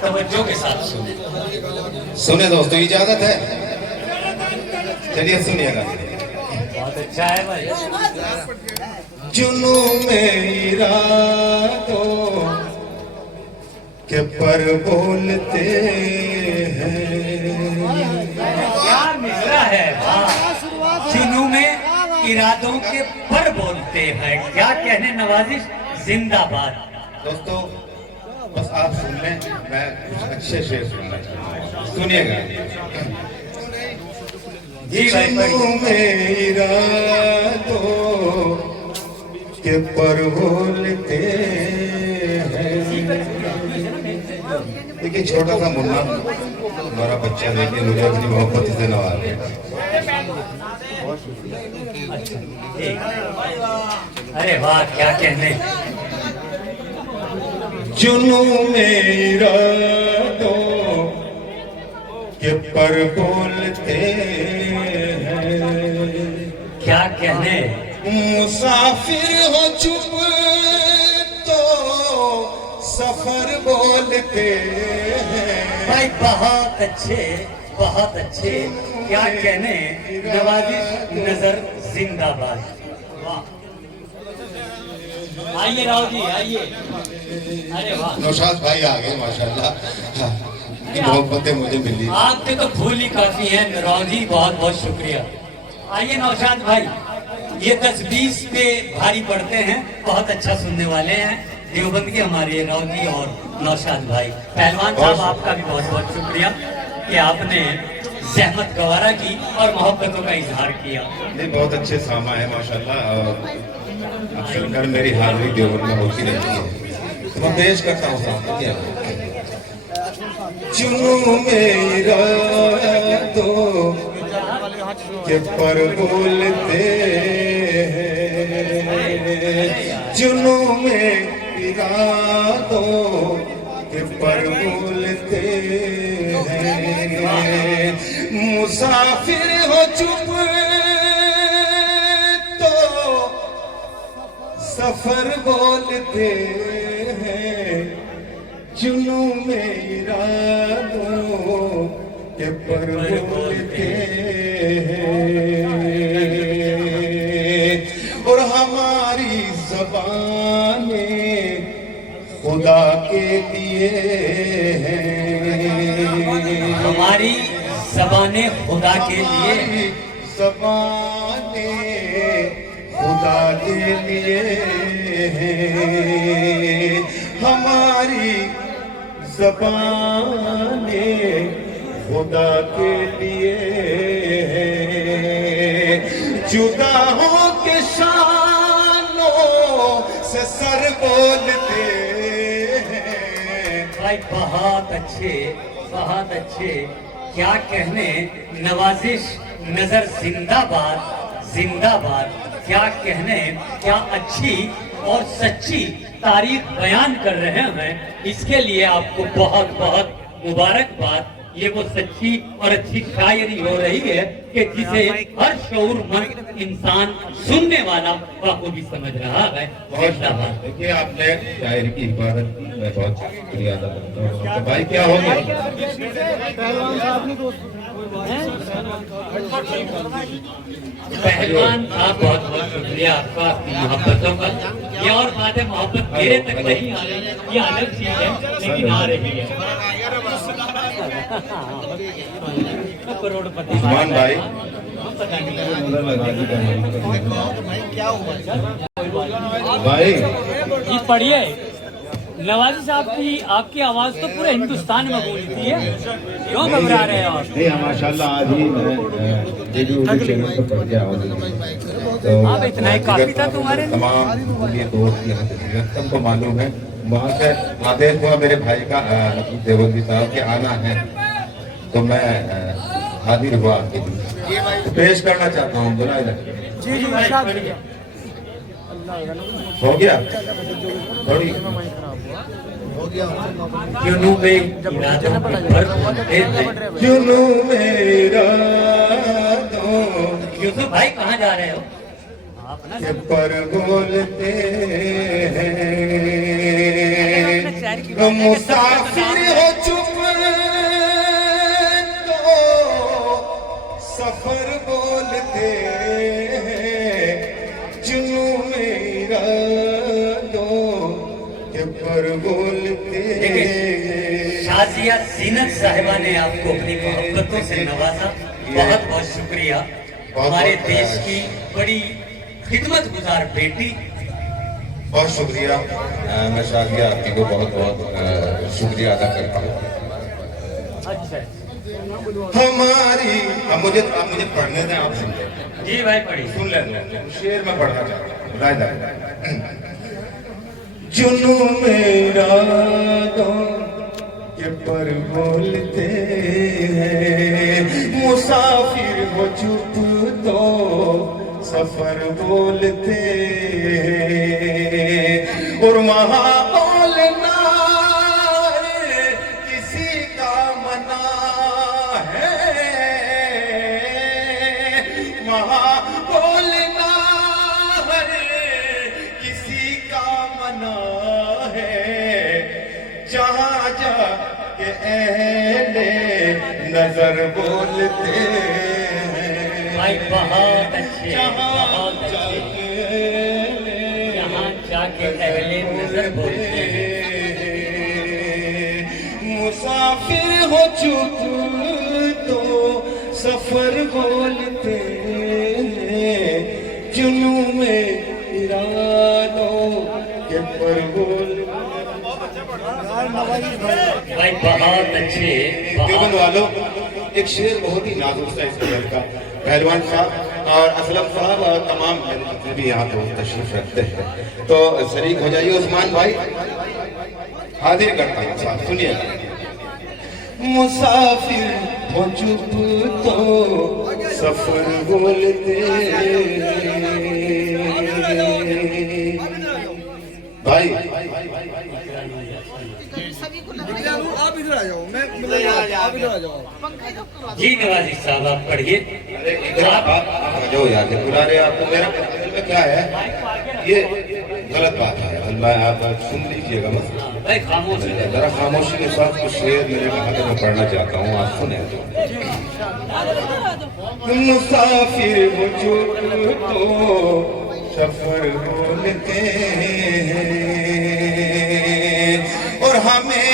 तवज्जो के साथ सुने। सुने दोस्तों, इजाजत है, चलिए सुनिएगा। बहुत अच्छा है भाई। जुनू में इरादों के पर बोलते हैं। क्या मिसरा है, वाह। जुनू में इरादों के पर बोलते हैं, क्या कहने नवाजिश जिंदाबाद। दोस्तों बस आप सुन लें, मैं कुछ अच्छे शेर सुनना चाहता हूँ, सुनिएगा। जी भाई, जुनू में इरादों के पर बोलते हैं। देखिए छोटा सा मुन्ना हमारा बच्चा देखिए मुझे अपनी मोहब्बत से नवाज है। अरे वाह, क्या कहने। जुनू में इरादों के पर बोलते हैं। क्या कहने। मुसाफिर हो चुप तो सफर बोलते हैं। भाई बहुत अच्छे, बहुत अच्छे, क्या कहने नवाजिश नजर जिंदाबाद। वाह, आइए राव जी आइए। अरे वाह, नौशाद भाई आ गए माशाल्लाह, की मोहब्बतें मुझे मिली। आपके तो फूल ही काफी है राव जी, बहुत बहुत शुक्रिया। आइए नौशाद भाई, ये 10-20 पे भारी पड़ते हैं, बहुत अच्छा सुनने वाले हैं। देवबंद के हमारे राव जी और नौशाद भाई। पहलवान साहब आपका भी बहुत बहुत शुक्रिया कि आपने जहमत गवारा की और मोहब्बतों का इजहार किया। नहीं बहुत अच्छे सामा है माशाल्लाह, और अक्सर कर मेरी हाजिरी देवबंद में होती रहती है, तो मैं पेश करता हूँ सामा। जुनू में इरादों के पर बोलते हैं। जुनू में इरादों के पर बोलते हैं। मुसाफिर हो चुप तो सफर बोलते हैं। जुनू में इरादों के पर बोलते हैं। और हमारी ज़बानें खुदा के लिए हैं। हमारी ज़बानें खुदा के लिए, ज़बानें खुदा के लिए हैं। हमारी ज़बानें खुदा के लिए हैं। जुदा हो के शानों से सर बोलते हैं। भाई बहुत अच्छे, बहुत अच्छे, क्या कहने नवाजिश नजर जिंदाबाद जिंदाबाद। क्या कहने, क्या अच्छी और सच्ची तारीफ बयान कर रहे हैं, इसके लिए आपको बहुत बहुत मुबारकबाद। ये वो सच्ची और अच्छी शायरी हो रही है कि जिसे हर शऊरमंद इंसान सुनने वाला बखूबी समझ रहा है। देखिए आपने शायरी की इबादत की, मैं बहुत शुक्रिया अदा करता हूँ। तो भाई क्या हो गया? पहलवान साहब बहुत बहुत शुक्रिया आपका, आपकी मोहब्बतों का। ये और बात है, मोहब्बत मेरे तक नहीं आ रही, ये अलग चीज है, लेकिन आ रही है। करोड़पति उस्मान भाई भाई ये पढ़िए, नवाजी साहब की आपकी आवाज तो पूरे हिंदुस्तान में गूंजती है, क्यों घबरा रहे हो आप? नहीं माशाल्लाह, आज ही मैं चैनल पर पढ़ के आया हूँ। तो आप इतना ही काफी था तुम्हारे लिए। तमाम ये दोस्त यहाँ से सबको मालूम है, वहाँ से आदेश हुआ मेरे भाई का देवबंदी साहब के आना है, तो मैं हाजिर हुआ आपके लिए, तो पेश करना चाहता हूँ। बुला जी जी, हो गया थोड़ी जुनू में इरादों के पर बोलते हैं। जुनू में इरादों यूसुफ भाई कहाँ जा रहे हो? के पर बोलते हैं। मुसाफिर हो चुप तो सफर बोलते हैं, जुनू मेरा दो के पर बोलते हैं। शाजिया जीनत साहिबा ने आपको अपनी मोहब्बतों से नवाजा, बहुत बहुत शुक्रिया। हमारे देश की बड़ी खिदमत गुजार बेटी, बहुत शुक्रिया। मैं शाजिया आपकी को बहुत बहुत शुक्रिया अदा करता हूँ। अच्छा हमारी अब मुझे पढ़ने दें, आप सुन लें। जी भाई पढ़िए। सुन लें, शेर में पढ़ना चाहता हूँ। जुनू मेरा दो के पर बोलते हैं, मुसाफिर हो चुप तो सफर बोलते हैं। और वहाँ बोलना किसी का मना है, वहाँ बोलना किसी का मना है, जहाँ जा के अहले नजर बोलते हैं। भाई बहुत अच्छे, बहुत अच्छे। यहाँ जाके अहले नजर बोलते हैं। मुसाफिर हो चुप तो सफर बोलते हैं, जुनू में इरादों के पर बोल। भाई बहुत अच्छे। देवबंद वालों, एक शेर बहुत ही नाजुक सा इस शेर का, पहलवान साहब और असलम साहब और तमाम जितने भी यहाँ दोस्त तशरीफ रखते हैं, तो शरीक हो जाइए। उस्मान भाई हाजिर करता हूँ साहब, सुनिए। मुसाफिर हो चुप तो सफर बोलते भाई। आप इधर आ जाओ, मैं आप इधर आ जाओ। जी नवाजी साहब आप पढ़िए। अरे इधर आप आ जाओ यार, बुला रहे आपको। मेरा में क्या है, ये गलत बात है। मैं आप सुन लीजिएगा मत, भाई खामोश हो जाए। जरा खामोशी के साथ कुछ शेर मेरे कहा मैं पढ़ना चाहता हूँ, आप सुने। मुसाफिर हो चुप तो सफर बोलते हैं, और हमें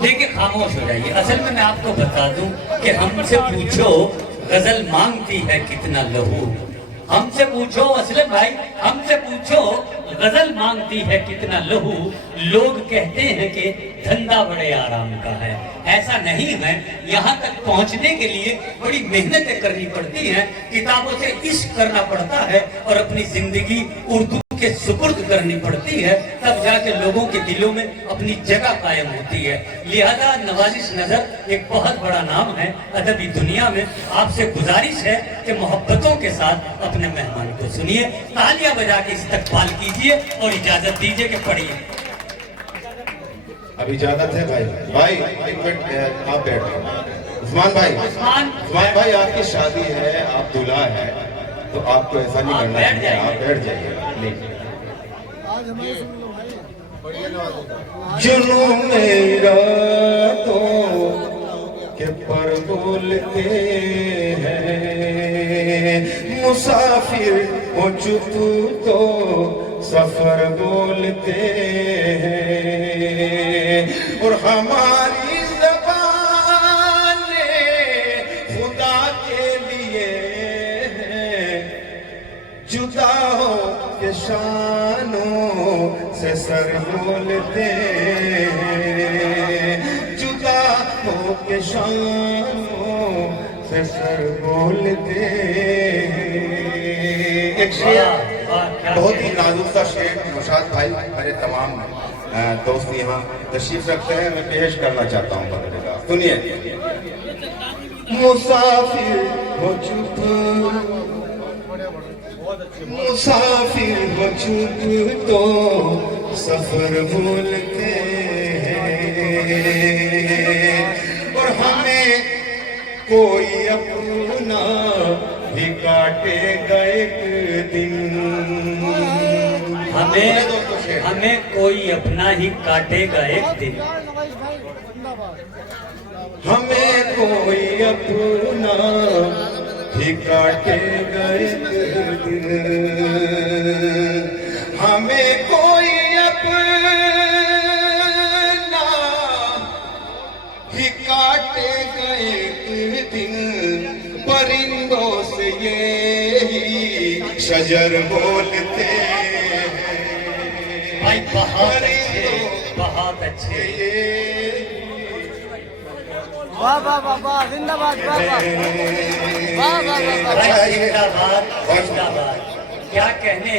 देखिए खामोश हो जाइए। असल में मैं आपको बता दूं कि हमसे पूछो गजल मांगती है कितना लहू, हमसे पूछो असलम भाई, हमसे पूछो गजल मांगती है कितना लहू, लोग कहते हैं कि धंधा बड़े आराम का है। ऐसा नहीं है, यहाँ तक पहुँचने के लिए बड़ी मेहनतें करनी पड़ती हैं, किताबों से इश्क करना पड़ता है और अपनी जिंदगी उर्दू के सुपुर्द करनी पड़ती है, तब जाके लोगों के दिलों में अपनी जगह कायम होती है। लिहाजा नवाजिश नजर एक बहुत बड़ा नाम है अदबी दुनिया में। आपसे गुजारिश है कि मोहब्बतों के साथ अपने मेहमान को सुनिए, तालियां बजा के इस्तकबाल कीजिए और इजाजत दीजिए कि पढ़िए। अब इजाजत है भाई। भाई एक मिनट आप बैठो। उस्मान भाई, उस्मान भाई आपकी शादी है, आप दूल्हा है, तो आपको ऐसा नहीं करना चाहिए। आप बैठ जाइए प्लीज। जुनू मेरा तो के पर बोलते हैं, मुसाफिर हो चुप तो सफर बोलते हैं, और हमारी ज़बान खुदा के लिए जुदा हो के शानों से सर बोलते हैं, जुदा हो के शानों से सर बोलते हैं। एक शेर, बहुत ही नाजुक सा शेर नौशाद भाई, मेरे तमाम दोस्त यहाँ तशरीफ रखते हैं, मैं पेश करना चाहता हूँ बदलेगा। सुनिए। मुसाफिर हो चुप, मुसाफिर हो चुप तो सफर भूलते हैं, और कोई अपना भी काटेगा एक दिन। हमें कोई अपना ही काटेगा एक दिन। हमें कोई अपना भी काटेगा एक दिन। हमें कोई अपना ही काटेगा एक दिन। परिंदों से ये ही शजर बोलते हैं। भाई बहुत अच्छे, बहुत अच्छे। वाह वाह वाह वाह, जिंदाबाद, वाह वाह वाह वाह वाह। भाई जिंदाबाद, जिंदाबाद। क्या कहने,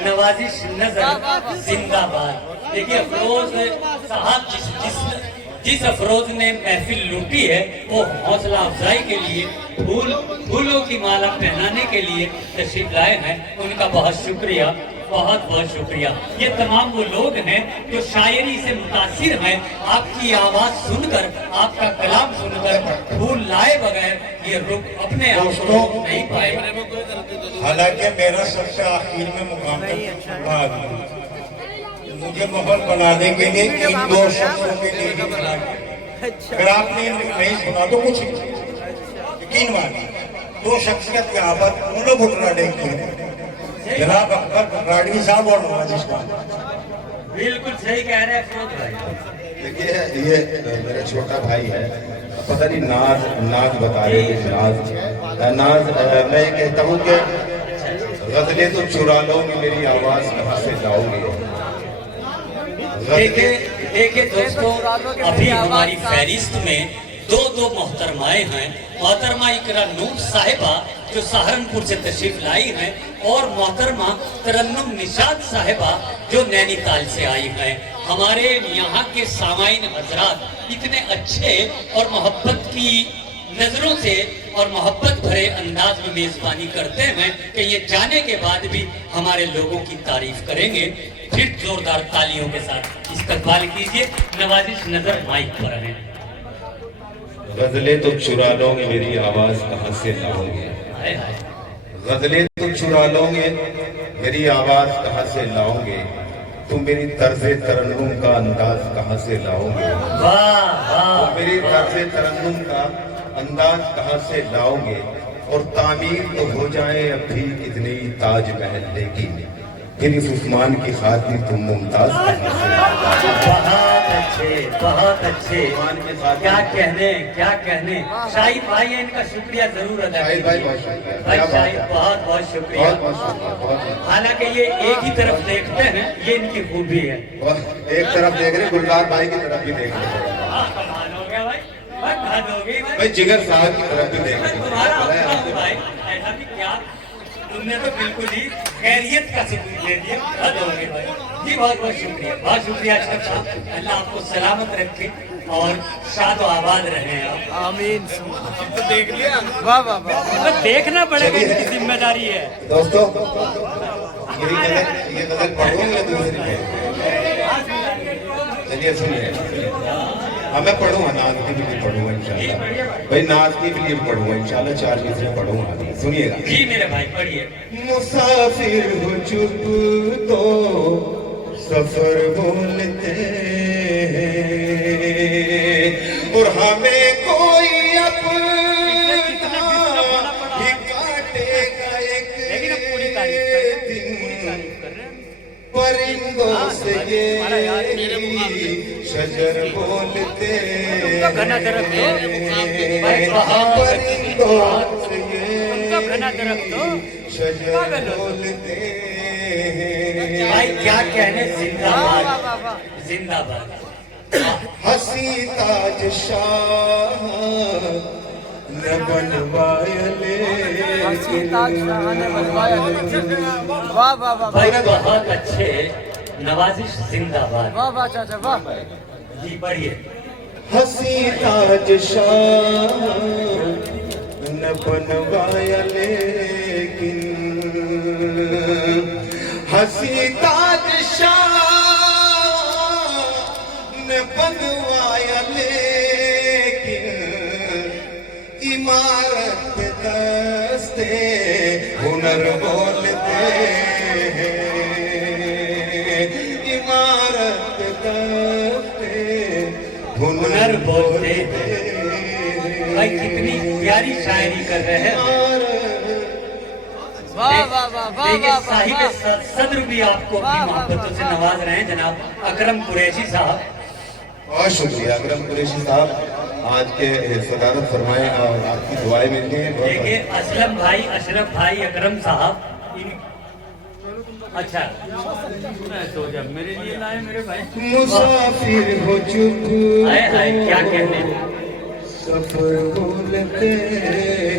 नवाजिश नजर जिंदाबाद। देखिए अफरोज साहब जिस अफरोज ने महफिल लूटी है वो हौसला अफजाई के लिए फूलों की माला पहनाने के लिए तशरीफ लाए हैं। उनका बहुत शुक्रिया, बहुत बहुत शुक्रिया। ये तमाम वो लोग हैं जो शायरी से मुतासिर हैं। आपकी आवाज सुनकर, आपका कलाम सुनकर फूल लाए बगैर ये रुक अपने आप को नहीं पाए। हालांकि मेरा सबसे आखिर में मुकाम था, मुझे माहौल बनाने के लिए इन दो शख्सों के लिए ही बना। अगर आपने नहीं सुना तो कुछ यकीन मानिए, दो शख्सियत के आबाद दोनों घुटना टेकते हैं, जनाब अकबर राठी साहब और नवाजिश खान। बिल्कुल सही कह रहे हैं। देखिए ये मेरा छोटा भाई है, पता नहीं नाज बता रहे थे। नाज मैं ये कहता हूँ कि गजलें तो चुरा लोगे, मेरी आवाज कहाँ से लाओगे। देखिए दोस्तों, अभी हमारी फहरिस्त में दो मोहतरमाएं हैं। मोहतरमा इकरा नूर साहिबा जो सहारनपुर से तशरीफ लाई हैं और मोहतरमा तरन्नुम निशाद साहिबा जो नैनीताल से आई हैं। हमारे यहाँ के सामाइन हजरात इतने अच्छे और मोहब्बत की नजरों से और मोहब्बत भरे अंदाज में मेजबानी करते हैं कि ये जाने के बाद भी हमारे लोगों की तारीफ करेंगे। फिर जोरदार तालियों के साथ इस्तकबाल कीजिए। नवाजिश नजर माइक पर है। गजलें तो चुरा लोगे, मेरी आवाज कहाँ से लाओगे। गजलें तो चुरा लोगे, मेरी आवाज कहाँ से लाओगे। तुम मेरी तर्ज़े तरन्नुम का अंदाज कहाँ से लाओगे। तुम मेरी तर्ज़े तरन्नुम का अंदाज कहाँ से लाओगे। और तामीर तो हो जाए अब भी कितने ताजमहल, लेकिन फिर इस उस्मान की खातिर तुम मुमताज कहाँ से। बहुत अच्छे, बहुत अच्छे। क्या कहने शाहिद भाई है, इनका शुक्रिया जरूर अदा शाहिद भाई बहुत शुक्रिया। भाई शाहिद बहुत बहुत शुक्रिया। हालांकि ये एक ही तरफ देखते हैं, ये इनकी खूबी है। एक तरफ देख रहे, गुलजार भाई की तरफ भी देख रहे। कमाल हो गया भाई, हद हो गई भाई जिगर साहब की तरफ भी देख रहे। तुम्हारा अपना भाई ऐसा भी क्या, तुमने तो बिल्कुल ही खैरियत का सबूत दे दिया। हद हो गई भाई जी, बहुत बहुत शुक्रिया, बहुत शुक्रिया अशरफ साहब। अल्लाह आपको सलामत रखे और शाद व आबाद रहे आप। आमीन। तो देख लिया, वाह वाह वाह। देखना पड़ेगा, इसकी जिम्मेदारी है। दोस्तों ये गजल पढ़ूंगा दूसरी। चलिए सुनिए, मैं पढ़ूंगा, नाज की भी पढ़ूंगा इंशाल्लाह। भाई नाज की भी पढ़ूंगा इंशाल्लाह, 4 चीजें पढ़ूंगा। सुनिएगा जी मेरे भाई, पढ़िए। मुसाफिर हो चुप तो सफर बोलते हैं, और हमें कोई अपना ही काटेगा एक दिन। परिंदों से ये शजर बोलते हैं, परिंदों से ये शजर बोलते हैं। भाई क्या कहने, जिंदाबाद जिंदाबाद। हसी ताज शाह न बनवाया लेकिन। वाह वाह वाह भाई बहुत अच्छे, नवाजिश जिंदाबाद। वाह वाह चाचा वाह। जी पढ़िए। हसी ताज शाह न बनवाया लेकिन। हसी ताज शाह न बनवाया लेकिन। हुनर बोलते हैं, इमारत करते हुनर बोलते हैं। भाई कितनी प्यारी शायरी कर रहे हैं। वाह वाह वाह वाह देखिए वाह साहिब वाह सदर भी आपको अपनी मोहब्बतों से नवाज रहे हैं जनाब अकरम कुरैशी साहब। बहुत शुक्रिया अकरम कुरैशी साहब, आज के सदारत फरमाएं और आपकी दुआएं मिलती हैं। देखिए असलम भाई, अशरफ भाई, अकरम साहब अच्छा मैं सोचा मेरे लिए लाए मेरे भाई। मुसाफिर हो चुप हाय हाय क्या कहने। सफर बोलते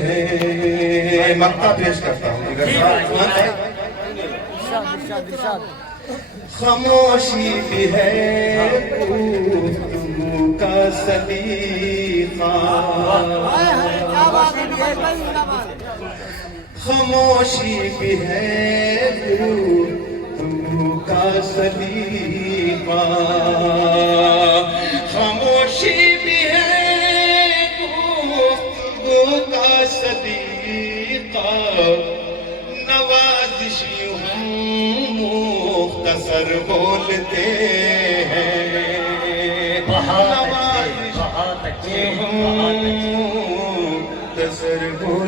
हैं। मक्ता पेश करता हूँ जिगर जी साहब। भाई, इरशाद इरशाद इरशाद खामोशी भी है गुफ्तगू का सलीका, हाय हाय क्या बात है भाई भाई जिंदाबाद खामोशी भी है गुफ्तगू का सलीका, खामोशी भी है गुफ्तगू का सलीका, नवाजिश हम मुख्तसर बोलते हैं, बहुत अच्छे, बहुत अच्छे, बहुत अच्छे। मुख्तसर बोलते